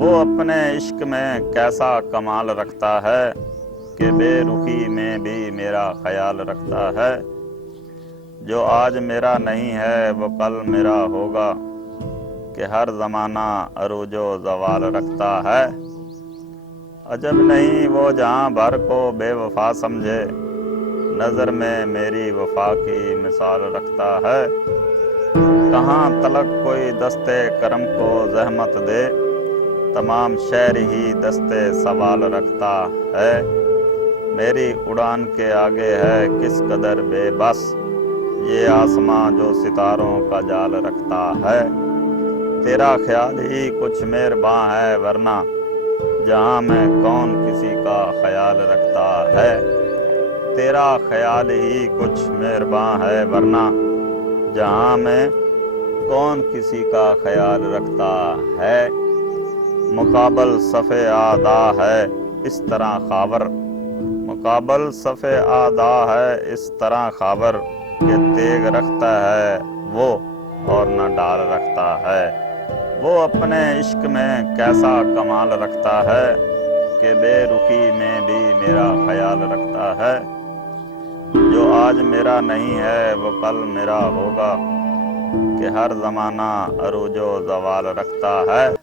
وہ اپنے عشق میں کیسا کمال رکھتا ہے کہ بے رخی میں بھی میرا خیال رکھتا ہے۔ جو آج میرا نہیں ہے وہ کل میرا ہوگا کہ ہر زمانہ عروج و زوال رکھتا ہے۔ عجب نہیں وہ جہاں بھر کو بے وفا سمجھے، نظر میں میری وفا کی مثال رکھتا ہے۔ کہاں تلک کوئی دستے کرم کو زحمت دے، تمام شہر ہی دستے سوال رکھتا ہے۔ میری اڑان کے آگے ہے کس قدر بے بس یہ آسماں جو ستاروں کا جال رکھتا ہے۔ تیرا خیال ہی کچھ مہرباں ہے ورنہ جہاں میں کون کسی کا خیال رکھتا ہے۔ تیرا خیال ہی کچھ مہرباں ہے ورنہ جہاں میں کون کسی کا خیال رکھتا ہے۔ مقابل صف اعدا ہے اس طرح خاور، مقابل صف اعدا ہے اس طرح خاور کہ تیغ رکھتا ہے وہ اور نہ ڈال رکھتا ہے۔ وہ اپنے عشق میں کیسا کمال رکھتا ہے کہ بے رخی میں بھی میرا خیال رکھتا ہے۔ جو آج میرا نہیں ہے وہ کل میرا ہوگا کہ ہر زمانہ عروج و زوال رکھتا ہے۔